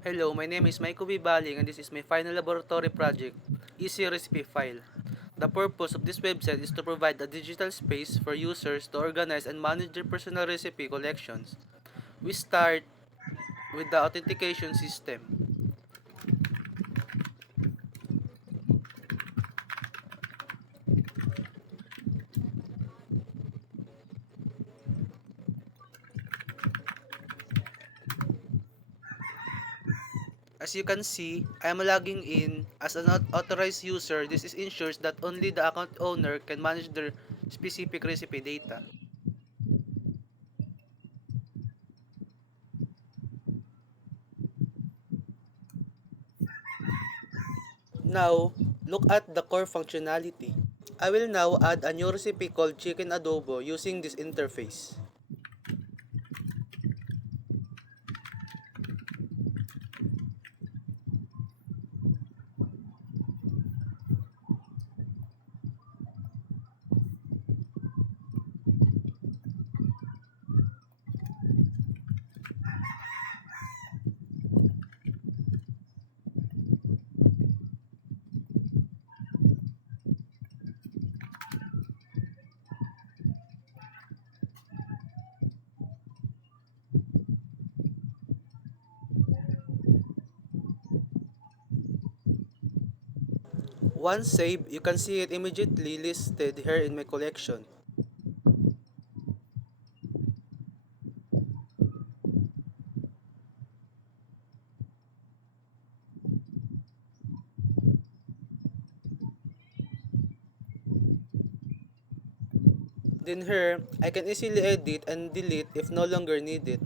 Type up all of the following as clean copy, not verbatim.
Hello, my name is Maiko Bibaling and this is my final laboratory project, Easy Recipe File. The purpose of this website is to provide a digital space for users to organize and manage their personal recipe collections. We start with the authentication system. As you can see, I am logging in as an authorized user. This ensures that only the account owner can manage their specific recipe data. Now, look at the core functionality. I will now add a new recipe called chicken adobo using this interface. Once saved, you can see it immediately listed here in my collection. Then here, I can easily edit and delete if no longer needed.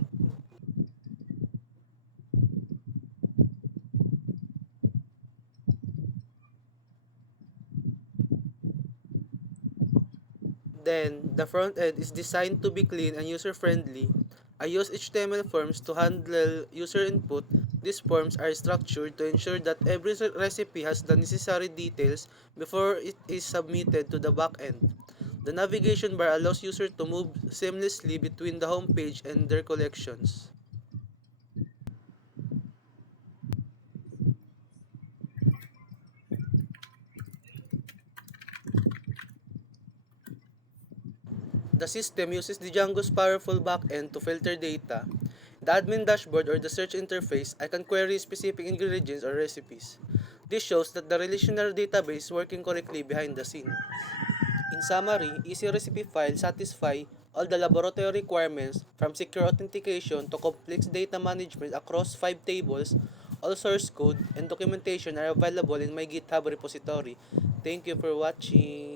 Then, the front end is designed to be clean and user-friendly. I use HTML forms to handle user input. These forms are structured to ensure that every recipe has the necessary details before it is submitted to the backend. The navigation bar allows users to move seamlessly between the homepage and their collections. The system uses the Django's powerful backend to filter data. The admin dashboard or the search interface, I can query specific ingredients or recipes. This shows that the relational database is working correctly behind the scenes. In summary, Easy Recipe File satisfy all the laboratory requirements from secure authentication to complex data management across 5 tables. All source code and documentation are available in my GitHub repository. Thank you for watching.